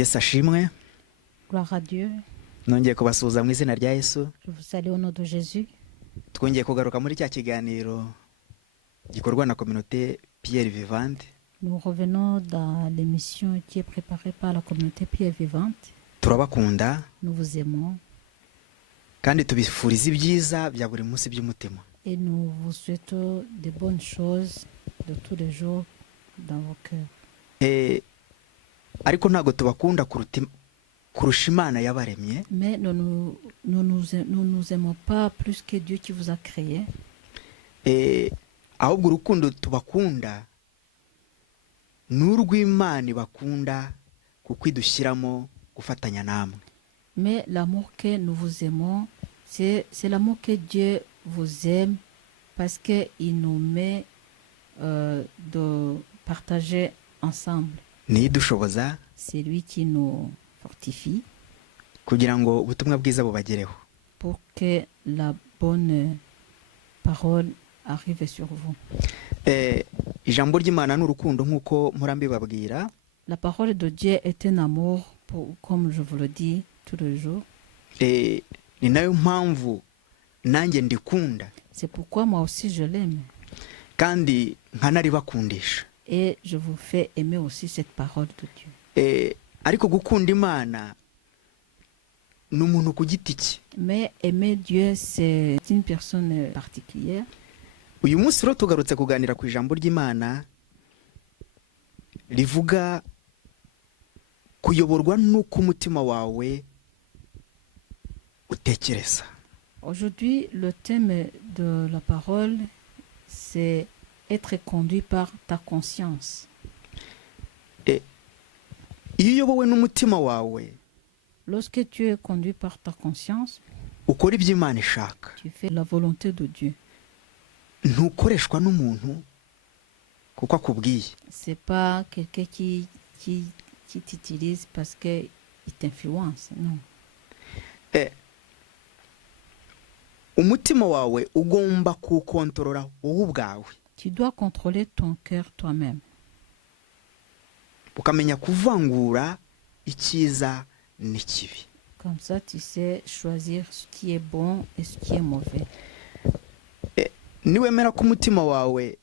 Yesu ashimwe. Gloire à Dieu. Nongeye kubasuhuza mu izina rya Yesu. Je vous salue au nom de Jésus. Twongeye kugaruka muri cya kiganiro gikorwa na communauté Pierre Vivante. Nous revenons dans l'émission qui est préparée par la communauté Pierre Vivante. Turabakunda Nous vous aimons kandi tubifuriza ibyiza bya buri munsi by'umutima. et nous vous souhaitons de bonnes choses de tous les jours dans vos cœurs. Ariko ntago tubakunda kurusha Imana yabaremye. Mais nous nous aimons pas plus que Dieu qui vous a créé. Ahubwo urukundo tubakunda n'urw'Imana bakunda kuko idushyiramo gufatanya namwe. Mais l'amour que nous vous aimons, c'est l'amour que Dieu vous aime parce qu'il nous met de partager ensemble. Ni idushoboza C'est lui qui nous fortifie kugira ngo ubutumwa bwiza bubagereho. pour que la bonne parole arrive sur vous. Ijambo ry'Imana n'urukundo nk'uko mpora mbibabwira. La parole de Dieu est un amour, comme je vous le dis tous les jours. Ni nayo mpamvu nanjye ndikunda C'est pourquoi moi aussi je l'aime. kandi nkanaribakundisha. Et je vous fais aimer aussi cette parole de Dieu. Ariko gukunda Imana ni umuntu ku giti cye. Mais aimer Dieu, c'est une personne particulière. Uyu munsi rero tugarutse kuganira ku ijambo ry'Imana rivuga kuyoborwa n'uko umutima wawe utekereza. Aujourd'hui, le thème de la parole, c'est être conduit par ta conscience. Iyo uyobowe n'umutima wawe Lorsque tu es conduit par ta conscience, ukora ibyo Imana ishaka, tu fais la volonté de Dieu. ntukoreshwa n'umuntu kuko akubwiye. C'est pas quelqu'un qui t'utilise parce qu'il t'influence, non. Umutima wawe ugomba kukontorora wowe ubwawe. Tu dois contrôler ton cœur toi-même. Ukamenya kuvangura icyiza n'ikibi. Comme ça, tu sais choisir ce qui est bon et ce qui est mauvais. Niwemera ko umutima wawe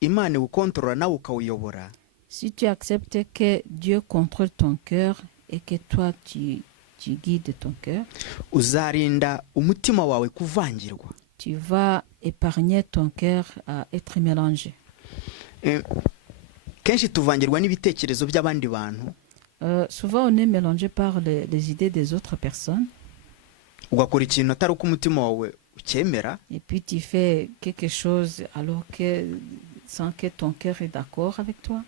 Imana iwukontorora nawe ukawuyobora, Si tu acceptes que Dieu contrôle ton cœur et que toi tu guides ton cœur, uzarinda umutima wawe kuvangirwa. tu vas épargner ton cœur à être mélangé. Kenshi tuvangirwa n'ibitekerezo by'abandi bantu. Souvent, on est mélangé par les idées des autres personnes. Ugakora ikintu atari uko umutima wawe ucyemera. Et puis, tu fais quelque chose alors que sans que ton cœur est d'accord avec toi.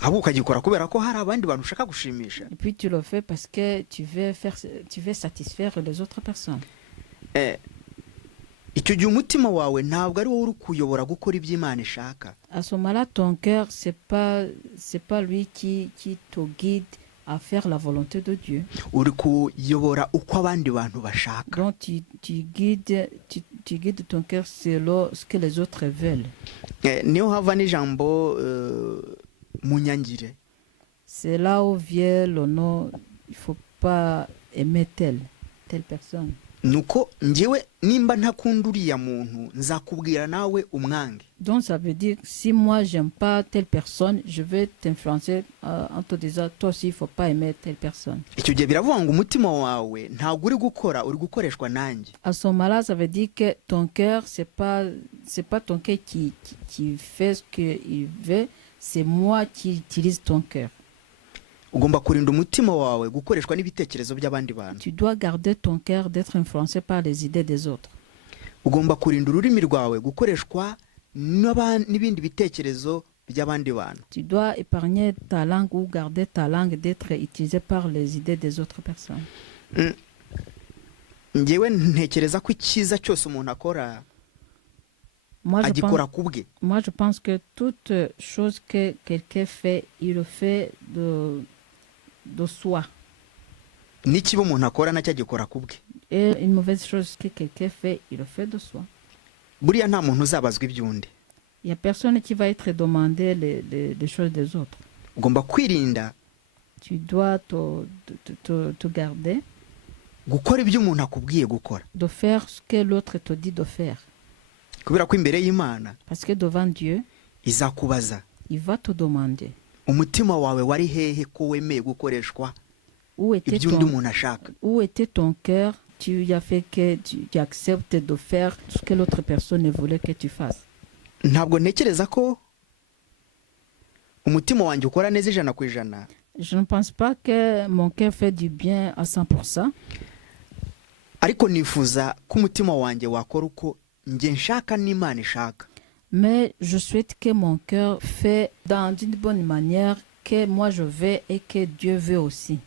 Ahubwo ukagikora kubera ko hari abandi bantu ushaka gushimisha. Et puis, tu le fais parce que tu veux satisfaire les autres personnes. Icyo gihe umutima wawe ntabwo ari wowe uri kuyobora gukora ibyo Imana ishaka. À ce moment-là, ton cœur, c'est pas lui qui te guide à faire la volonté de Dieu. Uri kuyobora uko abandi bantu bashaka. Donc, tu guides ton cœur selon ce que les autres veulent. Niyo hava n'ijambo mu Nyangire. C'est là où vient le nom, il ne faut pas aimer telle personne. Nuko njyewe nimba ntakunda uriya muntu nzakubwira nawe umwange. Donc ça veut dire si moi j'aime pas telle personne, je vais t'influencer en te disant toi aussi il faut pas aimer telle personne. Icyo gihe biravuga ngo umutima wawe ntabwo uri gukora, uri gukoreshwa nanjye. À ce moment-là, ça veut dire que ton cœur c'est pas ton cœur qui fait ce qu'il veut, c'est moi qui utilise ton cœur. Ugomba kurinda umutima wawe gukoreshwa n'ibitekerezo by'abandi bantu. Tu dois garder ton cœur d'être influencé par les idées des autres. Ugomba kurinda ururimi rwawe gukoreshwa n'ibindi bitekerezo by'abandi bantu. Tu dois épargner ta langue ou garder ta langue d'être utilisée par les idées des autres personnes. Njyewe ntekereza ko icyiza cyose umuntu akora agikora kubwe. Moi je pense que toute chose que quelqu'un fait, il le fait de soi. N'ikibi umuntu akora nacyo agikora kubwe. Et une mauvaise chose que quelqu'un fait, il le fait de soi. Buriya nta muntu uzabazwa iby'undi. Il n'y a personne qui va être demandé les choses des autres. Ugomba kwirinda Tu dois te garder gukora ibyo umuntu akubwiye gukora, de faire ce que l'autre te dit de faire. kubera ko imbere y'Imana Parce que devant Dieu, izakubaza il va te demander umutima wawe wari hehe ko wemeye gukoreshwa où était iby'undi muntu ashaka. ton cœur. Tu as fait que tu acceptes de faire ce que l'autre personne ne voulait que tu fasses. Ntabwo ntekereza ko umutima wanjye ukora neza 100%, Je ne pense pas que mon cœur fait du bien à 100%, ariko nifuza ko umutima wanjye wakora uko njye nshaka n'Imana ishaka. mais je souhaite que mon cœur fait dans une bonne manière que moi je veux et que Dieu veut aussi.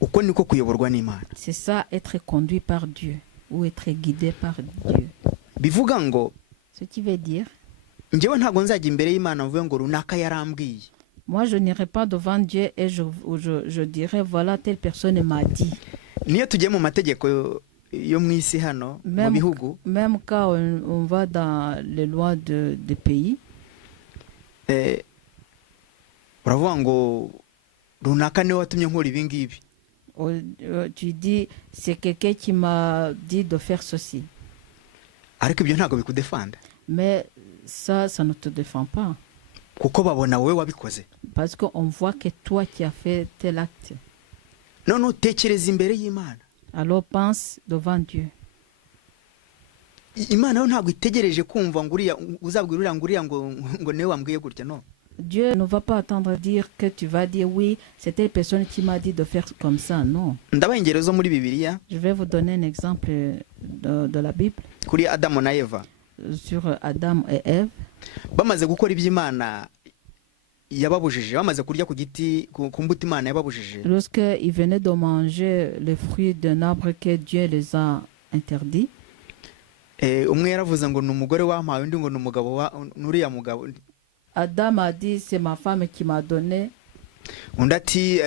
Uko niko kuyoborwa n'Imana. C'est ça, être conduit par Dieu ou être guidé par Dieu. Bivuga ngo Ce qui veut dire, njyewe ntabwo nzajya imbere y'Imana mvuge ngo runaka yarambwiye. moi je n'irai pas devant Dieu et je dirai voilà telle personne m'a dit. Niyo tugiye mu mategeko yo mu isi hano mu bihugu, Même quand on va dans les lois de pays, uravuga ngo runaka niwe watumye nkora ibi ngibi. tu dis c'est quelqu'un qui m'a dit de faire ceci. Ariko ibyo ntabwo bikudefanda, Mais ça ne te défend pas. kuko babona wowe wabikoze. Parce qu'on voit que toi qui as fait tel acte. None utekereza imbere y'Imana. Alors pense devant Dieu. Imana yo ntabwo itegereje kumva ngo uriya uzabwira uriya ngo niwe wambwiye gutya, no. Dieu ne va pas attendre dire que tu vas dire oui, c'est telle personne qui m'a dit de faire comme ça. Non. Ndabaye ingero zo muri Bibiliya Je vais vous donner un exemple de la Bible kuri Adamu na Eva. sur Adam et Ève. Bamaze gukora iby'Imana yababujije, bamaze kurya ku giti ku mbuto Imana yababujije. Lorsqu'ils venaient de manger les fruits d'un arbre que Dieu les a interdits, Umwe yaravuze ngo ni umugore wampaye, undi ngo ni umugabo n'uriya mugabo. Adam a dit c'est ma femme qui m'a donné. Undi ati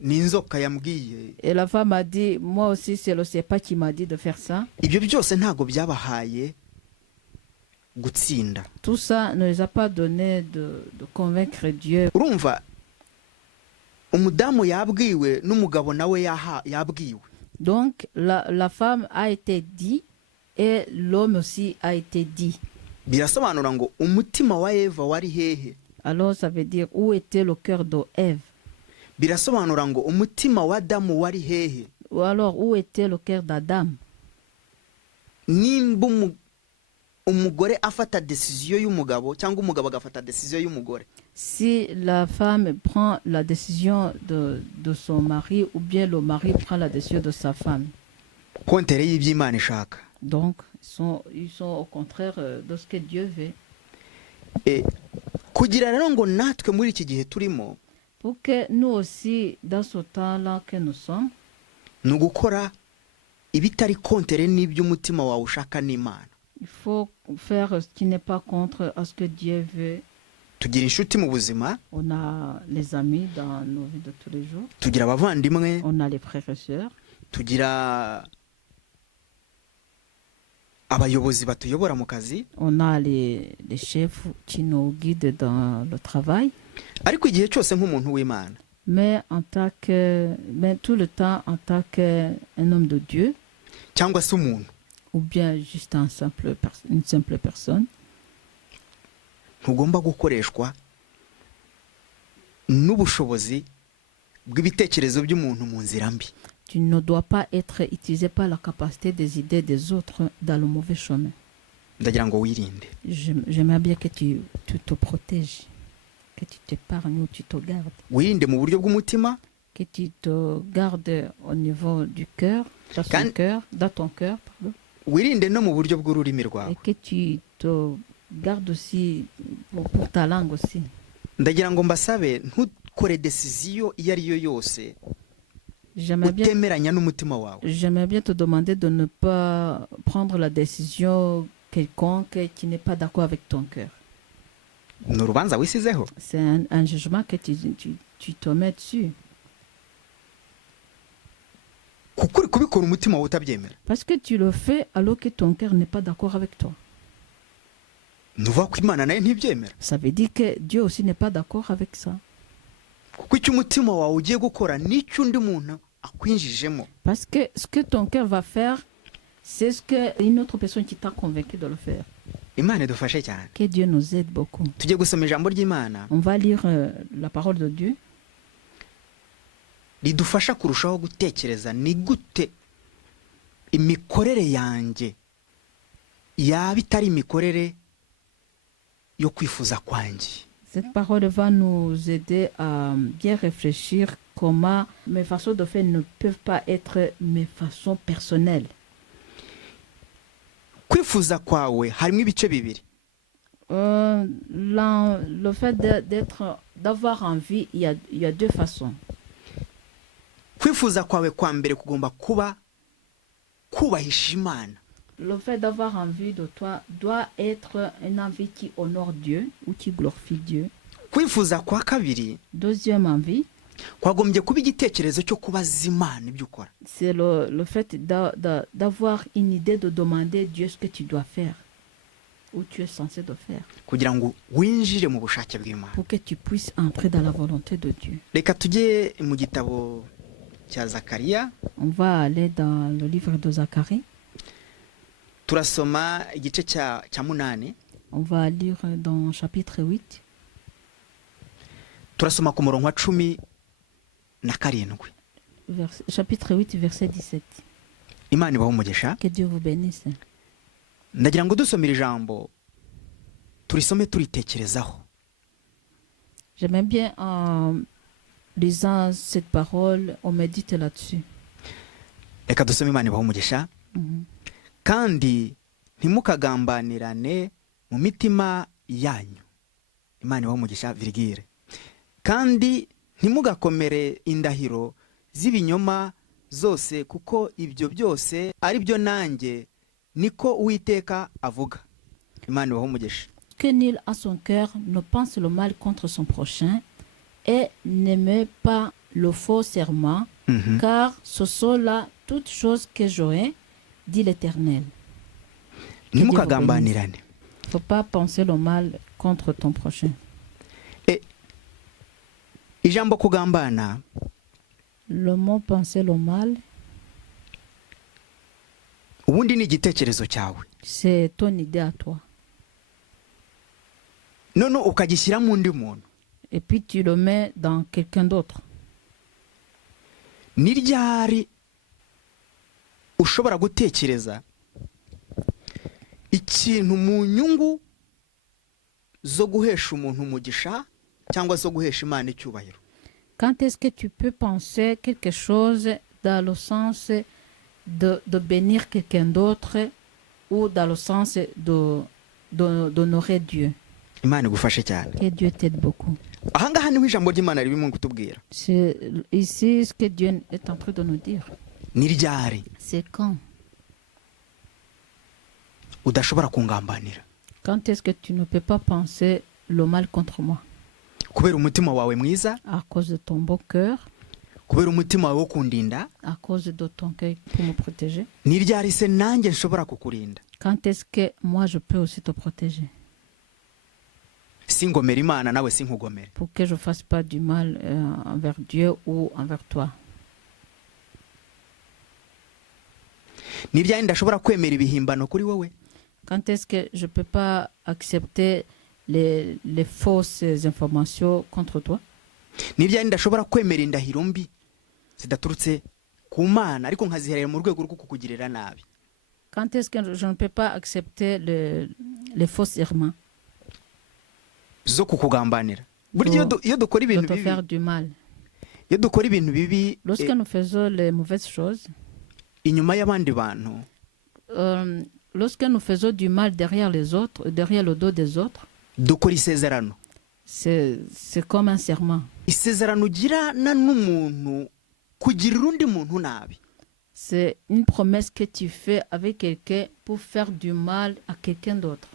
ni inzoka yambwiye. Et la femme a dit moi aussi c'est le serpent qui m'a dit de faire ça. Ibyo byose ntago byabahaye gutsinda. Tout ça ne les a pas donné de convaincre Dieu. Urumva umudamu yabwiwe n'umugabo nawe yabwiwe. Donc la femme a été dit et l'homme aussi a été dit. Birasobanura ngo umutima wa Eva wari hehe. Alors ça veut dire où était le cœur de Ève. Birasobanura ngo umutima wa Adamu wari hehe. Ou alors où était le cœur d'Adam. Nimba umugore afata decision y'umugabo cyangwa umugabo agafata decision y'umugore. Si la femme prend la décision de son mari ou bien le mari prend la décision de sa femme. Kontere y'iby'Imana ishaka. Donc ils sont au contraire de ce que Dieu veut. Kugira rero ngo natwe muri iki gihe turimo, pour que nous aussi dans ce temps-là que nous sommes, ni gukora ibitari kontere n'iby'umutima wawe ushaka n'Imana. Il faut faire ce qui n'est pas contre à ce que Dieu veut. Tugira inshuti mu buzima, On a les amis dans nos vies de tous les jours. tugira abavandimwe, On a les frères et sœurs. tugira abayobozi batuyobora mu kazi. On a les chefs qui nous guident dans le travail. Ariko igihe cyose nk'umuntu w'Imana, Mais tout le temps en tant qu'un homme de Dieu, cyangwa se umuntu, ou bien juste une simple personne, ntugomba gukoreshwa n'ubushobozi bw'ibitekerezo by'umuntu mu nzira mbi. tu ne dois pas être utilisé par la capacité des idées des autres dans le mauvais chemin. Ndagira ngo wirinde. J'aimerais bien que tu te protèges, que tu t'épargnes ou tu te gardes. Wirinde mu buryo bw'umutima, Que tu te gardes au niveau du cœur, dans ton cœur, pardon. wirinde no mu buryo bw'ururimi Et rwawe. que tu te gardes aussi pour ta langue aussi. Ndagira ngo mbasabe ntukore decision iyo ari yo yose J'aimerais utemeranya n'umutima wawe. bien te demander de ne pas prendre la décision quelconque qui n'est pas d'accord avec ton cœur. Ni urubanza wisizeho. C'est un jugement que tu te mets dessus. Kuko uri kubikora umutima wawe utabyemera. Parce que tu le fais alors que ton cœur n'est pas d'accord avec toi. Nuvuga ko Imana nayo ntibyemera. Ça veut dire que Dieu aussi n'est pas d'accord avec ça. kuko icyo umutima wawe ugiye gukora nicyo undi muntu akwinjijemo. Parce que ce que ton cœur va faire, c'est ce qu'une autre personne qui t'a convaincu de le faire. Imana idufashe cyane. Que Dieu nous aide beaucoup. Tujye gusoma ijambo ry'Imana On va lire la parole de Dieu. ridufasha kurushaho gutekereza ni gute imikorere yanjye yaba itari imikorere yo kwifuza kwanjye. Cette parole va nous aider à bien réfléchir comment mes façons de faire ne peuvent pas être mes façons personnelles. Kwifuza kwawe harimo ibice bibiri. Le fait d'avoir envie, il y a deux façons. Kwifuza kwawe kwa mbere kugomba kuba kubahisha Imana. Le fait d'avoir envie de toi doit être une envie qui honore Dieu ou qui glorifie Dieu. Kwifuza kwa kabiri Deuxième envie, kwagombye kuba igitekerezo cyo kubaza Imana ibyo ukora. c'est le fait d'avoir une idée de demander Dieu ce que tu dois faire ou tu es censé de faire kugira ngo winjire mu bushake bw'Imana. pour que tu puisses entrer dans la volonté de Dieu. Reka tujye mu gitabo cya Zakariya. On va aller dans le livre de Zacharie. Turasoma igice cya 8. On va lire dans chapitre 8. Turasoma ku murongo wa 17. Chapitre 8, verset 17. Imana ibahe umugisha. Que Dieu vous bénisse. Ndagira ngo dusomere ijambo turisome turitekerezaho. J'aime bien en lisant cette parole, on médite là-dessus. Reka dusome Imana ibahe umugisha. Kandi ntimukagambanirane mu mitima yanyu. Imana ibahe umugisha virgile. Kandi ntimugakomere indahiro z'ibinyoma zose kuko ibyo byose ari byo nanjye niko Uwiteka avuga. Imana ibahe umugisha. Que nul à son cœur ne pense le mal contre son prochain et n'aime pas le faux serment, car ce sont là toutes choses que j'aurai, dit l'Éternel. Il ne faut pas penser le mal contre ton prochain. Ijambo kugambana, le mot penser le mal, ubundi ni igitekerezo cyawe. C'est ton idée à toi. None ukagishyira mu ndi muntu. Et puis tu le mets dans quelqu'un d'autre. Ni ryari ushobora gutekereza ikintu mu nyungu zo guhesha umuntu umugisha cyangwa zo guhesha Imana icyubahiro? Quand est-ce que tu peux penser quelque chose dans le sens de bénir quelqu'un d'autre ou dans le sens d'honorer Dieu? Imana igufashe cyane. Que Dieu t'aide beaucoup. Ahangaha niho ijambo ry'Imana ririmo kutubwira. C'est ici ce que Dieu est en train de nous dire. Ni ryari C'est quand? udashobora kungambanira? Quand est-ce que tu ne peux pas penser le mal contre moi? Kubera umutima wawe mwiza, à cause de ton beau cœur, kubera umutima wawe wo kundinda, à cause de ton cœur pour me protéger. Ni ryari se nanjye nshobora kukurinda? Quand est-ce que moi je peux aussi te protéger? Singomera Imana nawe sinkugomere. Pour que je fasse pas du mal envers Dieu ou envers toi. Ni ryari ndashobora kwemera ibihimbano kuri wowe? Quand est-ce que je peux pas accepter les fausses informations contre toi? Ni ryari ndashobora kwemera indahiro mbi zidaturutse ku Mana ariko nkaziherera mu rwego rwo kukugirira nabi? Quand est-ce que je ne peux pas accepter les faux serments? Zo kukugambanira. Buryo iyo dukora ibintu bibi, faire du mal. Iyo dukora ibintu bibi, lorsque nous faisons les mauvaises choses, inyuma y'abandi bantu, lorsque nous faisons du mal derrière les autres, derrière le dos des autres, dukora isezerano. C'est comme un serment. Isezerano ugirana n'umuntu kugirira undi muntu nabi. C'est une promesse que tu fais avec quelqu'un pour faire du mal à quelqu'un d'autre.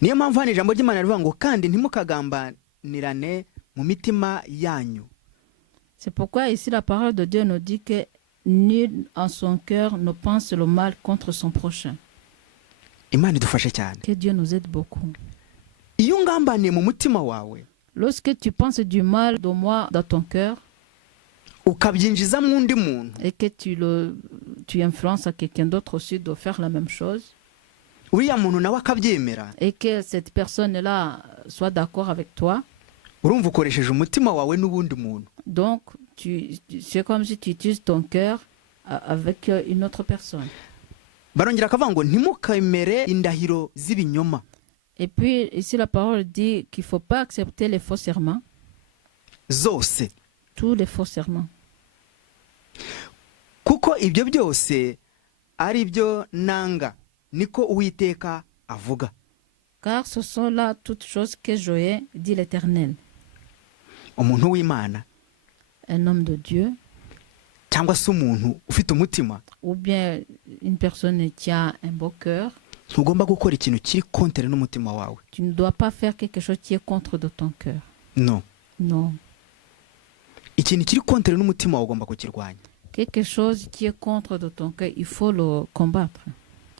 Niyo mpamvu hano ijambo ry'Imana rivuga ngo kandi ntimukagambanirane mu mitima yanyu. C'est pourquoi ici la parole de Dieu nous dit que nul en son cœur ne pense le mal contre son prochain. Imana idufashe cyane. Que Dieu nous aide beaucoup. Iyo ungambaniye mu mutima wawe, Lorsque tu penses du mal de moi dans ton cœur ukabyinjiza mu undi muntu, et que tu influences à quelqu'un d'autre aussi de faire la même chose uriya muntu nawe akabyemera, et que cette personne-là soit d'accord avec toi, urumva ukoresheje umutima wawe n'ubundi muntu. donc c'est comme si tu utilises ton cœur avec une autre personne. Barongera akavuga ngo ntimukemere indahiro z'ibinyoma. Et puis ici la parole dit qu'il ne faut pas accepter les faux serments, Zose. tous les faux serments. Kuko ibyo byose ari byo nanga, niko Uwiteka avuga. Car ce sont là toutes choses que Joël dit l'Éternel. Umuntu w'Imana Un homme de Dieu cyangwa se umuntu ufite umutima ou bien une personne qui a un beau cœur, ntugomba gukora ikintu kiri kontere n'umutima wawe. tu ne dois pas faire quelque chose qui est contre de ton cœur. No. Non. Ikintu kiri kontere n'umutima wawe ugomba kukirwanya. Quelque chose qui est contre de ton cœur, il faut le combattre.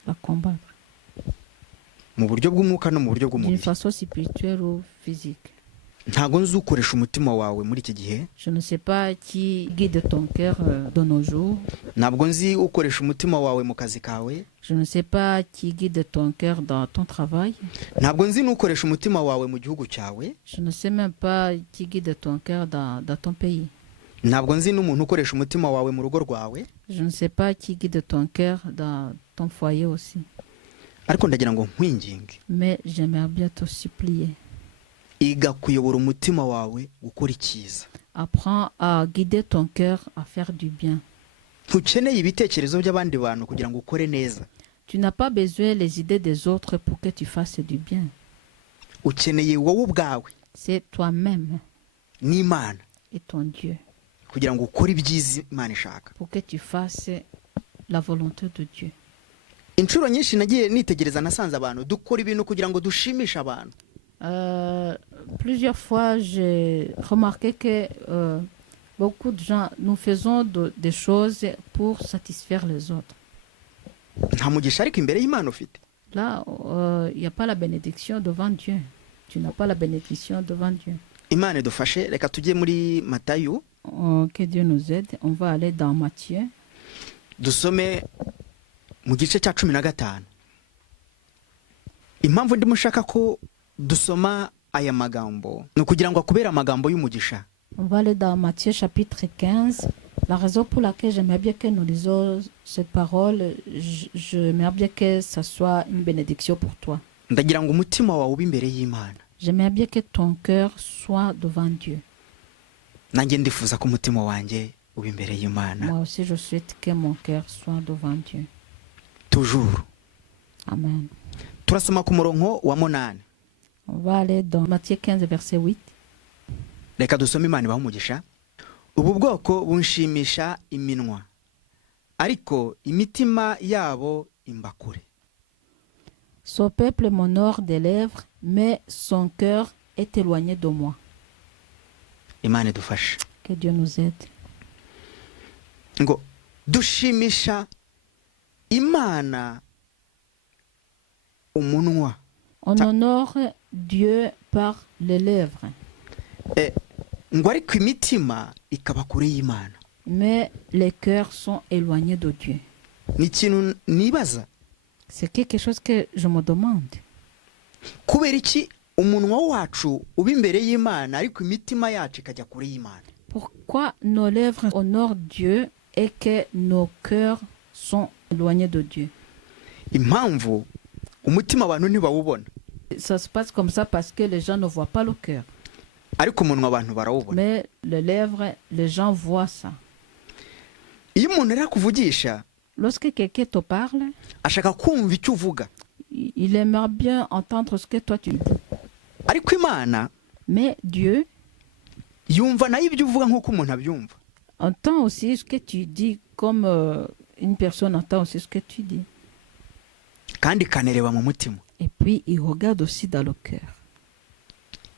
La combattre. Mu buryo bw'umwuka no mu buryo D'une bw'umubiri. façon spirituelle ou physique. Ntago nzi ukoresha umutima wawe muri iki gihe. Je ne sais pas qui guide ton cœur de nos jours. Ntabwo nzi ukoresha umutima wawe mu kazi kawe. Je ne sais pas qui guide ton cœur dans ton travail. Ntabwo nzi n'ukoresha umutima wawe mu gihugu cyawe. Je ne sais même pas qui guide ton cœur dans ton pays. Ntabwo nzi n'umuntu ukoresha umutima wawe mu rugo rwawe. Je ne sais pas qui guide ton cœur dans ton foyer aussi. Ariko ndagira ngo nkwinginge. Mais j'aimerais bien te supplier. Iga kuyobora umutima wawe gukora icyiza. Apprends à guider ton cœur à faire du bien. Ntukeneye ibitekerezo by'abandi bantu kugira ngo ukore neza. Tu n'as pas besoin des idées des autres pour que tu fasses du bien. Ukeneye wowe ubwawe C'est toi-même n'Imana et ton Dieu kugira ngo ukore ibyiza Imana ishaka. pour que tu fasses la volonté de Dieu. Inshuro nyinshi nagiye nitegereza nasanze abantu dukora ibintu kugira ngo dushimishe abantu. Plusieurs fois, j'ai remarqué que beaucoup de gens, nous faisons des choses pour satisfaire les autres. Nta mugisha ariko imbere y'Imana ufite. Là, il n'y a pas la bénédiction devant Dieu. Tu n'as pas la bénédiction devant Dieu. Imana idufashe, reka tujye muri Matayo. Que Dieu nous aide. On va aller dans Matthieu. Dusome mu gice cya 15. Impamvu ndimo nshaka ko dusoma aya magambo ni ukugira ngo akubere amagambo y'umugisha. On va aller dans Matthieu chapitre 15. La raison pour laquelle j'aimerais bien que nous lisons cette parole, j'aimerais bien que ça soit une bénédiction pour toi. Ndagira ngo umutima wawe ube imbere y'Imana. J'aimerais bien que ton cœur soit devant Dieu. Nanjye ndifuza ko umutima wanjye ube imbere y'Imana. Moi aussi, je souhaite que mon cœur soit devant Dieu. Toujours. Amen. Turasoma ku murongo wa 8. On va aller dans Matthieu 15, verset 8. Reka dusome Imana ibahe umugisha. Ubu bwoko bunshimisha iminwa, ariko imitima yabo imbakure. Son peuple m'honore des lèvres, mais son cœur est éloigné de moi. Imana idufashe. Que Dieu nous aide. Ngo dushimisha Imana umunwa. On honore Dieu par les lèvres. Ngo ariko imitima ikaba kure y'Imana. Mais les cœurs sont éloignés de Dieu. Ni ikintu nibaza. C'est quelque chose que je me demande. Kubera iki umunwa wacu uba imbere y'Imana ariko imitima yacu ikajya kure y'Imana? Pourquoi nos lèvres honorent Dieu et que nos cœurs sont éloignés de Dieu? Impamvu umutima abantu ntibawubona. Ça se passe comme ça parce que les gens ne voient pas le cœur. Ariko umunwa abantu barawubona. Mais les lèvres, les gens voient ça. Iyo umuntu ari kuvugisha, lorsque quelqu'un te parle, ashaka kumva icyo uvuga. Il aimerait bien entendre ce que toi tu dis. Ariko Imana, mais Dieu, yumva nayo ibyo uvuga nk'uko umuntu abyumva. Entend aussi ce que tu dis comme une personne entend aussi ce que tu dis. Kandi kanereba mu mutima. Et puis il regarde aussi dans le cœur.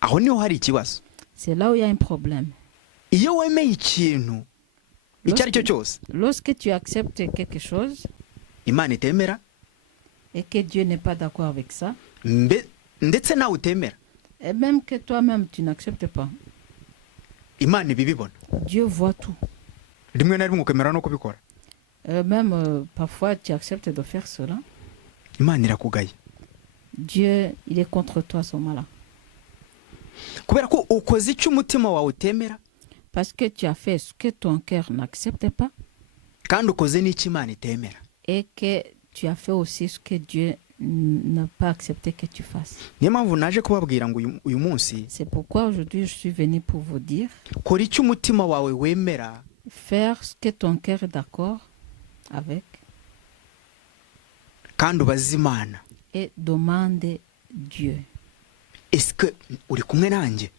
Aho niho hari ikibazo. C'est là où il y a un problème. Iyo wemeye ikintu icyo ari cyo cyose, lorsque tu acceptes quelque chose, Imana itemera, et que Dieu n'est pas d'accord avec ça, ndetse nawe utemera, Et même que toi-même, tu n'acceptes pas. Imana ibibibona. Dieu voit tout. Rimwe na rimwe ukemera no kubikora. Même parfois, tu acceptes de faire cela. Imana irakugaye. Dieu, il est contre toi à ce moment-là. Kubera ko ukoze icyo umutima wawe utemera. Parce que tu as fait ce que ton cœur n'accepte pas. Kandi ukoze n'icyo Imana itemera. Et que tu as fait aussi ce que Dieu n'a pas accepté que tu fasses. Niyo mpamvu naje kubabwira ngo uyu munsi. C'est pourquoi aujourd'hui je suis venu pour vous dire. Kora icyo umutima wawe wemera. Faire ce que ton cœur est d'accord avec. Kandi ubaze Imana. Et demande Dieu. Est-ce que uri kumwe nanjye?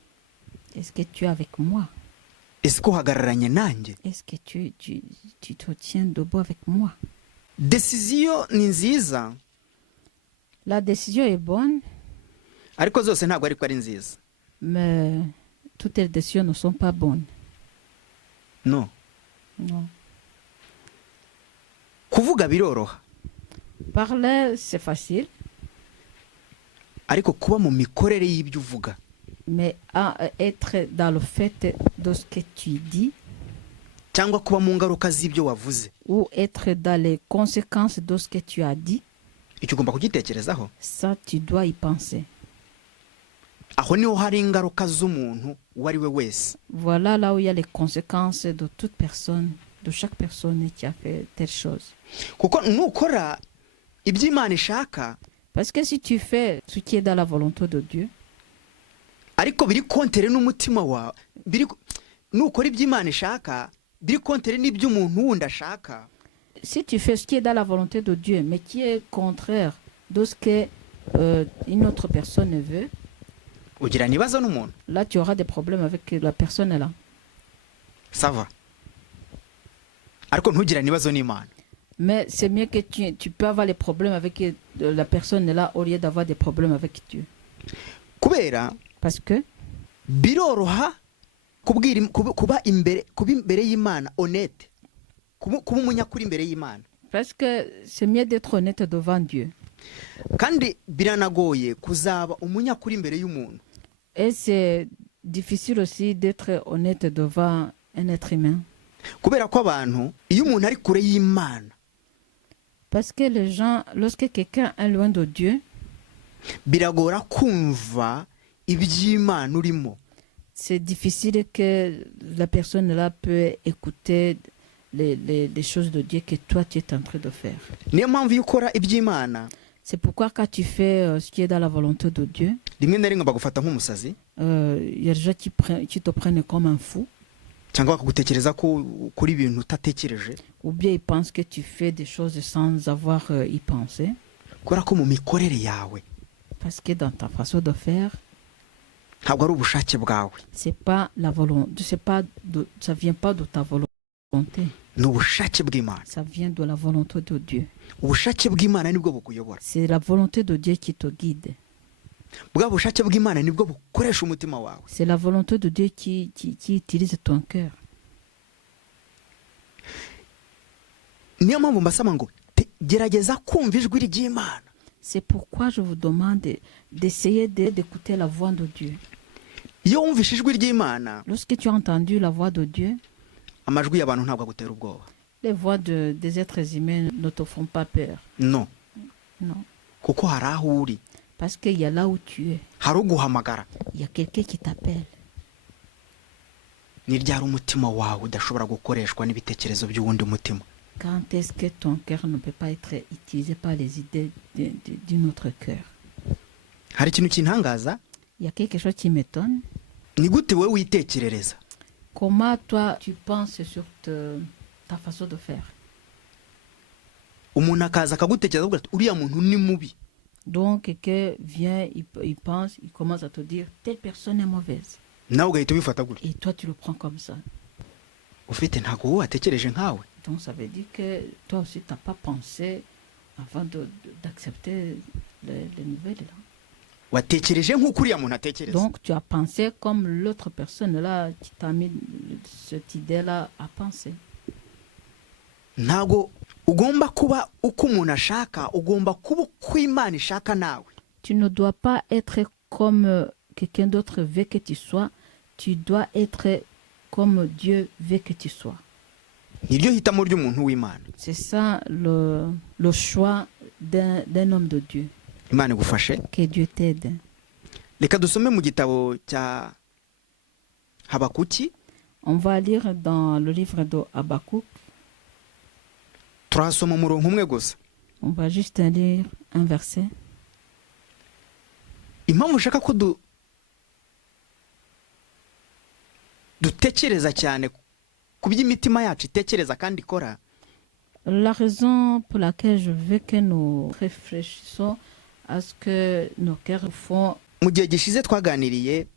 Est-ce que tu es avec moi? Est-ce que uhagararanye nanjye? Est-ce que tu te tiens debout avec moi? Decision ni nziza. La décision est bonne. Ariko zose ntabwo ariko ari nziza. Mais toutes les décisions ne sont pas bonnes. No. Non. Kuvuga biroroha. Parler, c'est facile. Ariko kuba mu mikorere y'ibyo uvuga. Mais être dans le fait de ce que tu dis. Cyangwa kuba mu ngaruka z'ibyo wavuze. Ou être dans les conséquences de ce que tu as dit. Icyo ugomba kugitekerezaho. Ça, tu dois y penser. Aho niho hari ingaruka z'umuntu uwo ari we wese. Voilà là où il y a les conséquences de toute personne, de chaque personne qui a fait telle chose. Kuko nukora ibyo Imana ishaka. Parce que si tu fais ce qui est dans la volonté de Dieu. Ariko biri kontere n'umutima wawe. Nukora ibyo Imana ishaka, biri kontere n'ibyo umuntu wundi ashaka. Si tu fais ce qui est dans la volonté de Dieu, mais qui est contraire de ce que une autre personne veut, là tu auras des problèmes avec la personne là. Ça va. Mais c'est mieux que tu peux avoir les problèmes avec la personne là au lieu d'avoir des problèmes avec Dieu. Parce que biroroha kuba imbere y'Imana honnête. Parce que c'est mieux d'être honnête devant Dieu. Et c'est difficile aussi d'être honnête devant un être humain. Parce que les gens, lorsque quelqu'un est loin de Dieu, c'est difficile que la personne là peut écouter les choses de Dieu que toi tu es en train de faire. C'est pourquoi quand tu fais ce qui est dans la volonté de Dieu, il y a des gens qui te prennent comme un fou. Ou bien ils pensent que tu fais des choses sans avoir y pensé. Parce que dans ta façon de faire, c'est pas la volonté, ça vient pas de ta volonté. Ça vient de la volonté de Dieu. C'est la volonté de Dieu qui te guide. C'est la volonté de Dieu qui utilise ton cœur. C'est pourquoi je vous demande d'essayer d'écouter la voix de Dieu. Lorsque tu as entendu la voix de Dieu, les voix des êtres humains ne te font pas peur. Non. Non. Parce qu'il y a là où tu es. Il y a quelqu'un qui t'appelle. Quand est-ce que ton cœur ne peut pas être utilisé par les idées d'un autre cœur? Il y a quelque chose qui m'étonne. Comment toi tu penses sur ta façon de faire? Donc quelqu'un vient, il pense, il commence à te dire telle personne est mauvaise. Et toi tu le prends comme ça. Donc ça veut dire que toi aussi tu n'as pas pensé avant d'accepter les nouvelles là. Donc tu as pensé comme l'autre personne là qui t'a mis cette idée là à penser. Tu ne dois pas être comme quelqu'un d'autre veut que tu sois, tu dois être comme Dieu veut que tu sois. niryo hitamo ry'umuntu w'Imana. C'est ça le choix d'un homme de Dieu. Imana igufashe. Que Dieu t'aide. Reka dusome mu gitabo cya Habakuki. On va lire dans le livre de Habakkuk. Turasoma umurongo umwe gusa. On va juste lire un verset. Impamvu ushaka ko dutekereza cyane ku by'imitima yacu itekereza kandi ikora. La raison pour laquelle je veux que nous réfléchissons à ce que nos cœurs font. Mu gihe gishize twaganiriye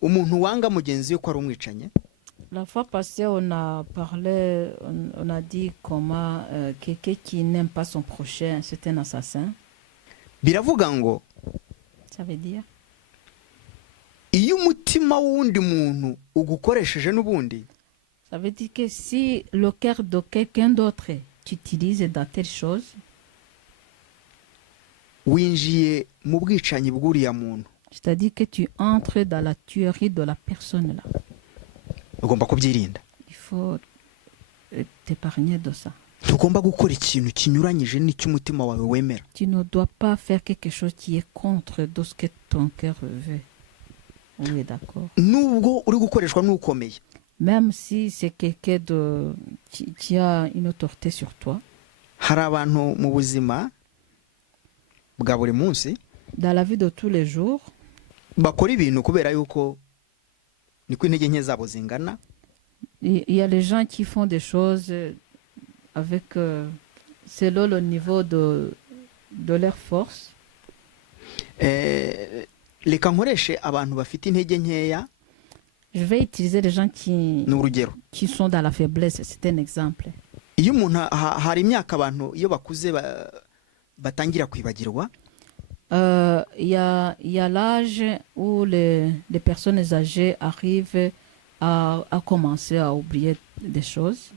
umuntu wanga mugenzi we ko ari umwicanye. La fois passée, on a parlé, on a dit comment quelqu'un qui n'aime pas son prochain, c'est un assassin. Biravuga ngo Ça veut dire iyo umutima w'undi muntu ugukoresheje n'ubundi. Ça veut dire que si le cœur de quelqu'un d'autre t'utilise dans telle chose, winjiye mu bwicanyi bw'uriya muntu. c'est-à-dire que tu entres dans la tuerie de la personne là. Ugomba kubyirinda. Il faut t'épargner de ça. Tugomba gukora ikintu kinyuranyije n'icy'umutima wawe wemera. Tu ne dois pas faire quelque chose qui est contre de ce que ton cœur veut. Oui, d'accord. Nubwo uri gukoreshwa n'ukomeye. Même si c'est quelqu'un qui a une autorité sur toi. Hari abantu mu buzima bwa buri munsi Dans la vie de tous les jours, bakora ibintu kubera yuko niko intege nke zabo zingana. il y a les gens qui font des choses avec selon le niveau de leur force. Reka nkoreshe abantu bafite intege nkeya. Je vais utiliser les gens qui sont dans la faiblesse. C'est un exemple. Iyo umuntu hari imyaka abantu iyo bakuze batangira kwibagirwa. Il y a l'âge où les personnes âgées arrivent à commencer à oublier des choses.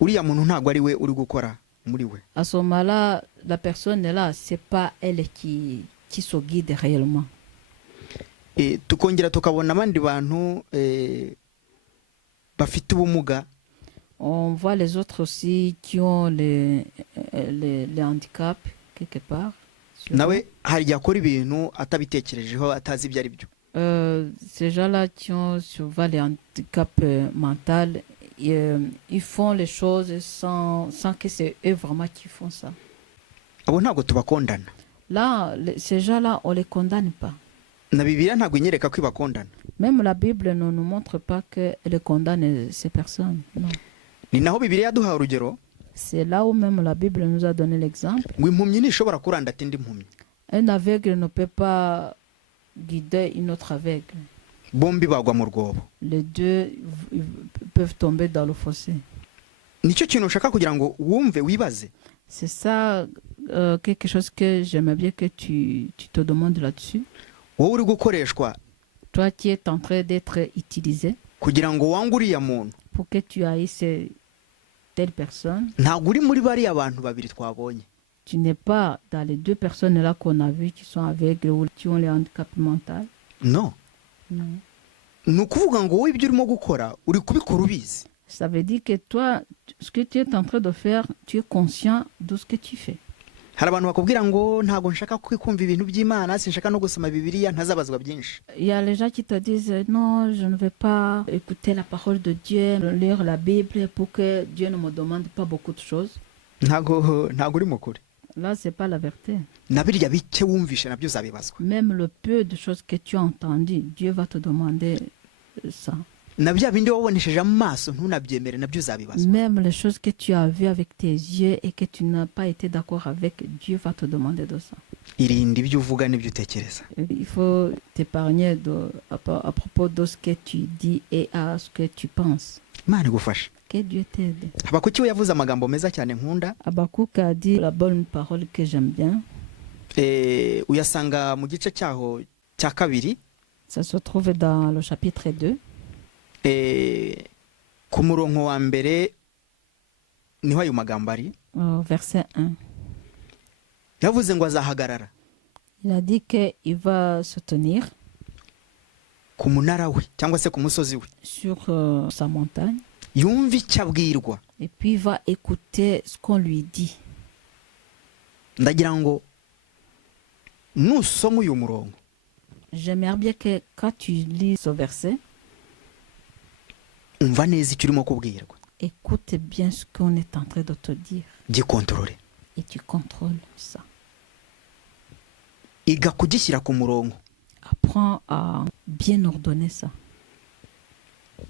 Uriya muntu ntabwo ari we uri gukora muri we. À ce moment-là, la personne là, c'est pas elle qui se guide réellement. Tukongera tukabona abandi bantu bafite ubumuga. On voit les autres aussi qui ont les handicaps quelque part. Nawe hari igihe akora ibintu atabitekerejeho atazi ibyo ari byo. Ces gens-là qui ont souvent les handicaps mentaux, ils font les choses sans que c'est eux vraiment qui font ça. Abo ntabwo tubakondana. Là, ces gens-là, on les condamne pas. Na Bibiliya ntabwo inyereka ko ibakondana. Même la Bible ne nous montre pas qu'elle condamne ces personnes. Non. Ni naho Bibiliya yaduhaye urugero. C'est là où même la Bible nous a donné l'exemple. Ngo impumyi ntishobora kurandata indi mpumyi. Un aveugle ne peut pas guider une autre aveugle. Bombi bagwa mu rwobo. Les deux peuvent tomber dans le fossé. Nicyo kintu ushaka kugira ngo wumve wibaze. C'est ça quelque chose que j'aimerais bien que tu te demandes là-dessus. Wowe uri gukoreshwa. Toi qui es en train d'être utilisé. Kugira ngo wange uriya muntu. Pour que tu haïsses telle personne. Ntabwo uri muri bariya abantu babiri twabonye. Tu n'es pas dans les deux personnes là qu'on a vues qui sont aveugles ou qui ont les handicaps mentaux. Non. Non. Ni ukuvuga ngo wowe ibyo urimo gukora uri kubikora ubizi. Ça veut dire que toi, ce que tu es en train de faire, tu es conscient de ce que tu fais. Hari abantu bakubwira ngo ntabwo nshaka kumva ibintu by'Imana, sinshaka no gusoma Bibiliya, ntazabazwa byinshi. Il y a les gens qui te disent non, je ne vais pas écouter la parole de Dieu, lire la Bible pour que Dieu ne me demande pas beaucoup de choses. Ntabwo uri mukuri. Là, c'est pas la vérité. Na birya bike wumvishe nabyo uzabibazwa. Même le peu de choses que tu as entendues, Dieu va te demander ça. Na bya bindi wabonesheje amaso ntunabyemere nabyo uzabibazwa. Même les choses que tu as vues avec tes yeux et que tu n'as pas été d'accord avec, Dieu va te demander de ça. Irinde ibyo uvuga n'ibyo utekereza. Il faut t'épargner à propos de ce que tu dis et à ce que tu penses. Imana igufashe. Que Dieu t'aide. Habakuki we yavuze amagambo meza cyane nkunda. Habakkuk a dit la bonne parole que j'aime bien. Uyasanga mu gice cyaho cya kabiri. Ça se trouve dans le chapitre 2. Ku murongo wa mbere niho ayo magambo ari. Verset 1. Yavuze ngo azahagarara. Il a dit qu'il va se tenir ku munara we cyangwa se ku musozi we sur sa montagne yumve icyo abwirwa. et puis il va écouter ce qu'on lui dit. Ndagira ngo nusoma uyu murongo J'aimerais bien que quand tu lis ce verset, umva neza icyo urimo kubwirwa, écoute bien ce qu'on est en train de te dire gikontorore, et tu contrôles ça. iga kugishyira ku murongo. Apprends à bien ordonner ça.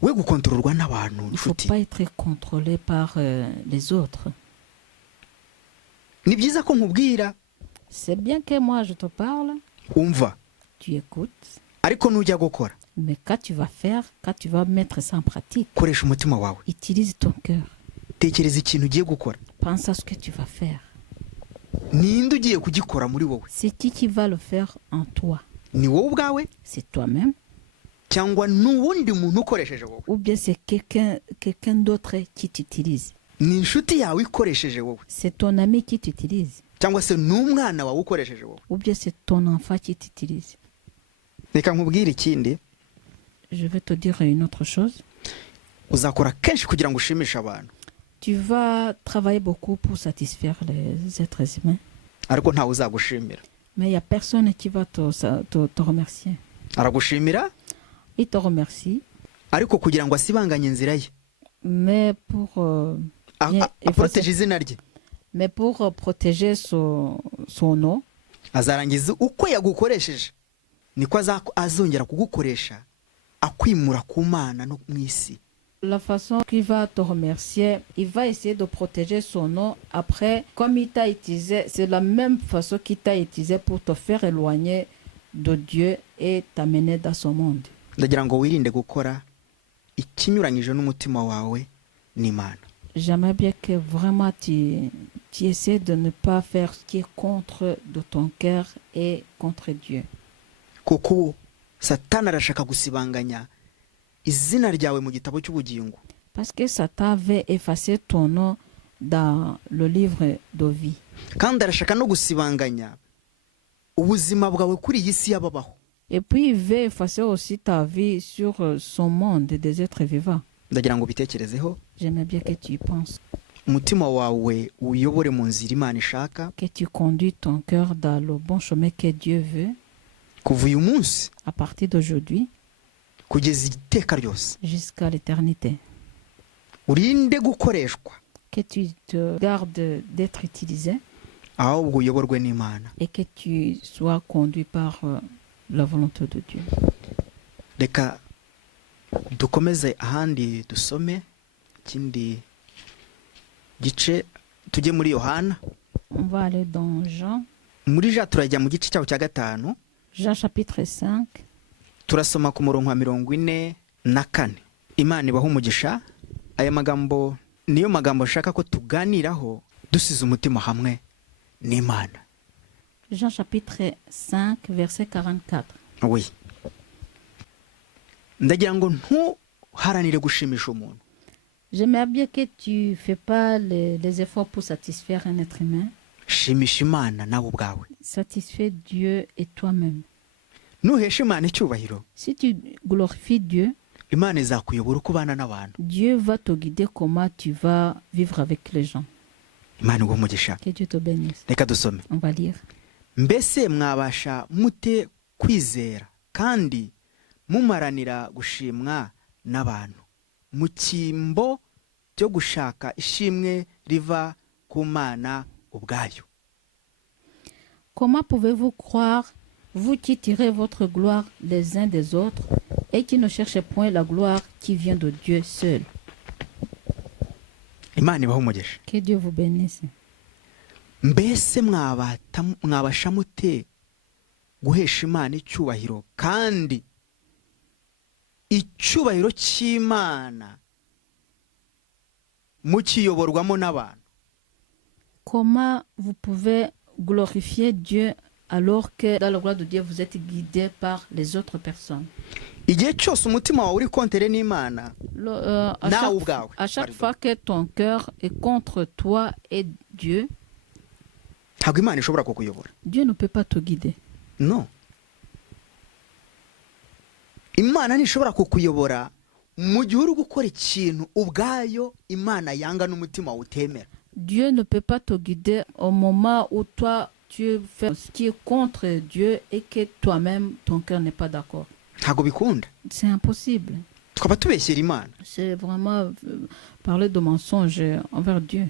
We gukontororwa n'abantu Il ne faut nshuti. pas être contrôlé par les autres. Ni byiza ko nkubwira C'est bien que moi je te parle, umva, tu écoutes, ariko nujya gukora mais quand tu vas faire, quand tu vas mettre ça en pratique, koresha umutima wawe, utilise ton cœur. tekereza ikintu ugiye gukora. Pense à ce que tu vas faire. Ninde ugiye kugikora muri wowe? C'est qui va le faire en toi? Ni wowe ubwawe C'est toi-même cyangwa n'uwundi muntu ukoresheje wowe? ou bien c'est quelqu'un d'autre qui t'utilise? Ni inshuti yawe ikoresheje wowe C'est ton ami qui t'utilise cyangwa se n'umwana wawe ukoresheje wowe? ou bien c'est ton enfant qui t'utilise? Reka nkubwire ikindi, Je vais te dire une autre chose. uzakora kenshi kugira ngo ushimishe abantu, Tu vas travailler beaucoup pour satisfaire les êtres humains, ariko ntawe uzagushimira. mais il n'y a personne qui va te remercier. Aragushimira Il te remercie, ariko kugira ngo asibanganye inzira ye, mais pour, bien aporoteje effacer- izina rye, mais pour protéger son nom, azarangiza uko yagukoresheje niko azongera kugukoresha akwimura ku Mana no mu isi. la façon qu'il va te remercier, il va essayer de protéger son nom. Après, comme il t'a utilisé, c'est la même façon qu'il t'a utilisé pour te faire éloigner de Dieu et t'amener dans son monde. Ndagira ngo wirinde gukora ikinyuranyije n'umutima wawe n'Imana. J'aimerais bien que vraiment tu essaies de ne pas faire ce qui est contre de ton cœur et contre Dieu. Kuko Satani arashaka gusibanganya izina ryawe mu gitabo cy'ubugingo, Parce que Satan avait effacé ton nom dans le livre de vie. kandi arashaka no gusibanganya ubuzima bwawe kuri iyi si y'ababaho. Et puis il veut effacer aussi ta vie sur son monde des êtres vivants. Ndagira ngo bitekerezeho, J'aimerais bien que tu y penses, umutima wawe uyobore mu nzira Imana ishaka. que tu conduis ton cœur dans le bon chemin que Dieu veut Kuva uyu munsi à partir d'aujourd'hui kugeza iteka ryose, jusqu'à l'éternité. urinde gukoreshwa Que tu te gardes d'être utilisé ahubwo uyoborwe n'Imana. et que tu sois conduit par la volonté de Dieu. Reka dukomeze ahandi dusome ikindi gice, tujye muri Yohana. On va aller dans Jean. Muri Jean turajya mu gice cyaho cya gatanu, Jean chapitre 5. turasoma ku murongo wa 44. Imana ibaha umugisha. Aya magambo niyo magambo nshaka ko tuganiraho dusize umutima hamwe n'Imana. Jean chapitre 5, verset 44. Oui. Ndagira ngo ntuharanire gushimisha umuntu, J'aimerais bien que tu ne fais pas les efforts pour satisfaire un être humain. shimisha Imana nawe ubwawe. Satisfais Dieu et toi-même. Nuhesha Imana icyubahiro, Si tu glorifies Dieu, Imana izakuyobora uko ubana n'abantu. Dieu va te guider comment tu vas vivre avec les gens. Imana iguhe umugisha. Que Dieu te bénisse. Reka dusome. On va lire. Mbese mwabasha mute kwizera kandi mumaranira gushimwa n'abantu mu cyimbo cyo gushaka ishimwe riva ku Mana ubwayo? Comment pouvez-vous croire, vous qui tirez votre gloire les uns des autres et qui ne cherchez point la gloire qui vient de Dieu seul? Imana ibahe umugisha. Que Dieu vous bénisse. Mbese mwabasha mute guhesha Imana icyubahiro kandi icyubahiro cy'Imana mukiyoborwamo n'abantu? Comment vous pouvez glorifier Dieu alors que dans la gloire de Dieu vous êtes guidé par les autres personnes? Igihe cyose umutima wawe uri kontere n'Imana, À nawe chaque, ubwawe, à chaque pardon, fois que ton cœur est contre toi et Dieu, ntabwo Imana ishobora kukuyobora. Dieu ne peut pas te guider. no. Imana ntishobora kukuyobora mu gihe uri gukora ikintu ubwayo Imana yanga n'umutima utemera. Dieu ne peut pas te guider au moment où toi tu fais ce qui est contre Dieu et que toi-même ton cœur n'est pas d'accord. Ntago bikunda. C'est impossible. Twaba tubeshyera Imana. C'est vraiment parler de mensonge envers Dieu.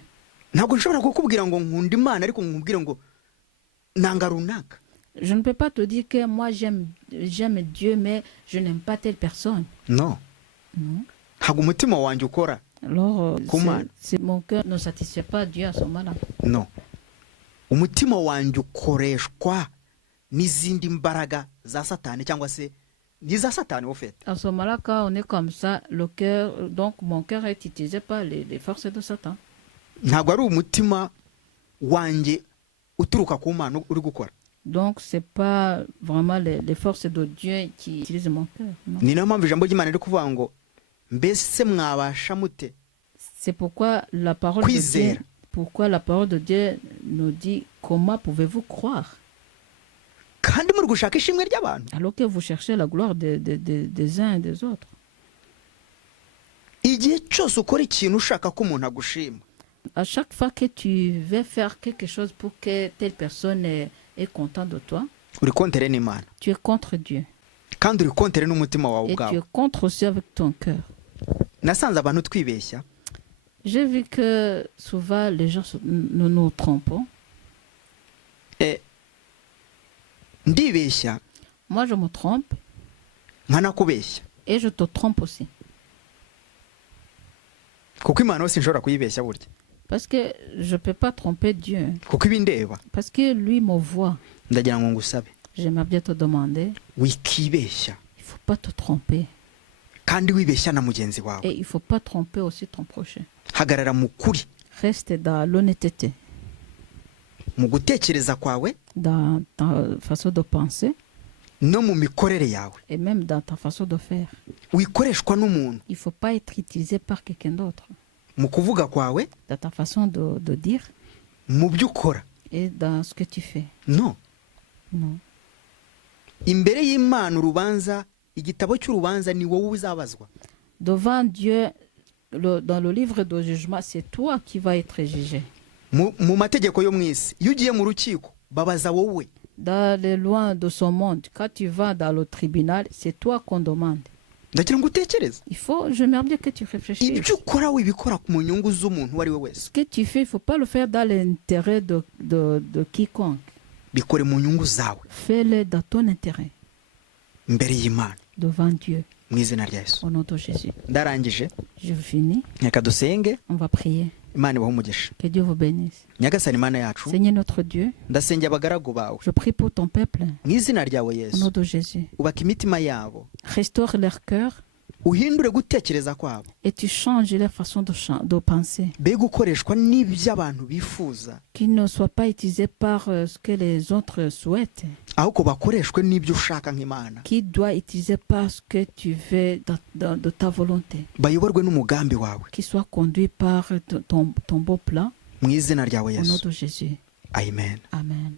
Ntago nshobora kukubwira ngo nkunda Imana ariko nkubwire ngo nanga runaka. Je ne peux pas te dire que moi j'aime Dieu mais je n'aime pas telle personne. No. Non. Ntago umutima wanjye ukora. Alors Comment? mon cœur ne satisfait pas Dieu à ce moment-là. No. Umutima wanjye ukoreshwa n'izindi mbaraga za Satani cyangwa se ni za Satani au fait. À ce moment-là, quand on est comme ça, le cœur, donc mon cœur est utilisé par les forces de Satan. Ntabwo ari umutima wanjye uturuka ku Mana uri gukora. Donc c'est pas vraiment les forces de Dieu qui utilisent mon cœur. Non. Ni nayo mpamvu ijambo ry'Imana riri kuvuga ngo mbese mwabasha mute. C'est pourquoi la parole de Dieu nous dit comment pouvez-vous croire Kandi muri gushaka ishimwe ry'abantu. alors que vous cherchez la gloire des uns et des autres. Igihe cyose ukora ikintu ushaka ko umuntu agushima. À chaque fois que tu veux faire quelque chose pour que telle personne est content de toi, Uri kontere n'Imana. tu es contre Dieu. Kandi uri kontere n'umutima wawe Et tu ubwawe. es contre aussi avec ton cœur. Nasanze abantu twibeshya. J'ai vu que souvent les gens nous trompons. Ndibeshya Moi je me trompe nkanakubeshya. et je te trompe aussi. Kuko Imana yose nshobora kuyibeshya burya. Parce que je ne peux pas tromper Dieu. Kuko ibindeba. Parce que lui me voit. Ndagira ngo ngusabe. J'aimerais bien te demander, Wikibeshya. il ne faut pas te tromper. Kandi wibeshya na mugenzi wawe. Et il ne faut pas tromper aussi ton prochain. Hagarara mu kuri. Reste dans l'honnêteté, Mu gutekereza kwawe dans ta façon de penser no mu mikorere yawe. et même dans ta façon de faire. Wikoreshwa n'umuntu. Il ne faut pas être utilisé par quelqu'un d'autre. Mu kuvuga kwawe, Dans ta façon de dire mu byo ukora. et dans ce que tu fais. No. Non. Imbere y'Imana urubanza, igitabo cy'urubanza ni wowe uzabazwa. Devant Dieu, dans le livre de jugement, c'est toi qui vas être jugé. Mu mategeko yo mu isi, iyo ugiye mu rukiko babaza wowe. Dans les lois de ce monde, quand tu vas dans le tribunal, c'est toi qu'on demande. Ndagira ngo utekereze. J'aimerais bien que tu réfléchisses. Ibyo ukora wibikora mu nyungu z'umuntu uwo ari we wese. Ce que tu fais, il ne faut pas le faire dans l'intérêt de quiconque. Bikore mu nyungu zawe. Fais-le dans ton intérêt, Imbere y'Imana. devant Dieu, Mu izina rya Yesu. au nom de Jésus. Ndarangije. Je finis. Reka dusenge. On va prier. Imana ibahe umugisha. Que Dieu vous bénisse. Nyagasani Imana yacu. Seigneur notre Dieu, Ndasengera abagaragu bawe. je prie pour ton peuple, Mu izina ryawe au Yesu. nom de Jésus. Ubaka imitima yabo. Restaure leur cœur Uhindure gutekereza kwabo. et tu changes leur façon de penser. Be gukoreshwa n'ibyo abantu bifuza. Qu'ils ne soient pas utilisés par ce que les autres souhaitent. Ahubwo bakoreshwe n'ibyo ushaka nk'Imana. Qui doit utiliser par ce que tu veux de ta volonté. Bayoborwe n'umugambi wawe. Qui soit conduit par ton beau plan. Mu izina ryawe Au nom Yesu. de Jésus. Amen. Amen.